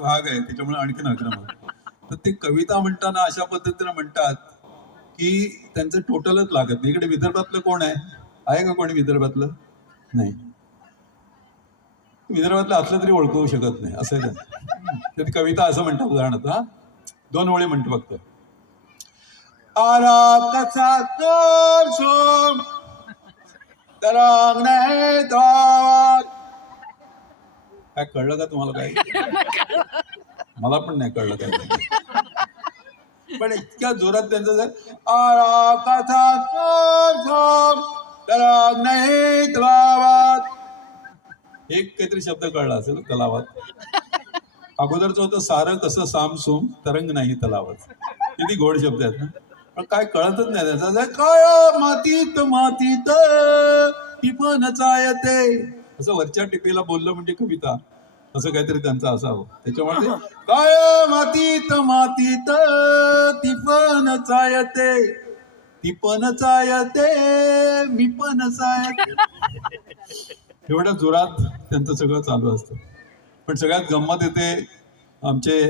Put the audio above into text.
भाग आहे त्याच्यामुळे आणखीन अग्रम तर ते कविता म्हणताना अशा पद्धतीने म्हणतात की त्यांचं टोटलच लागत नाही. इकडे विदर्भातलं कोण आहे? आहे का कोणी विदर्भातलं? नाही. विदर्भातलं असलं तरी ओळखू शकत नाही असं आहे कविता असं म्हणतात उदाहरणार्थ हा? दोन ओळी म्हणतो फक्त. आला कसा तोल सोम तरंग नाही द्वार. काय कळलं का तुम्हाला काय मला पण नाही कळलं काय पण इतक्या जोरात त्यांचं जर आला कसा तोल सोम तरंग नाही द्वार. एक काहीतरी शब्द कळला असेल तलावात. अगोदरचं होतं सारं कसं साम सोम तरंग नाही तलावात. किती गोड शब्द आहेत ना. पण काय कळतच नाही त्याचा. काय मातीत मातीत टिपण चायते. असं वरच्या टिपेला बोललं म्हणजे कविता. असं काहीतरी त्यांचं असावं. त्याच्यामुळे ते, काय मातीत मातीत टिपण चायते. टिपण चायते मी पण चायते. एवढ्या जोरात त्यांचं सगळं चालू असतं. पण सगळ्यात गंमत येते आमचे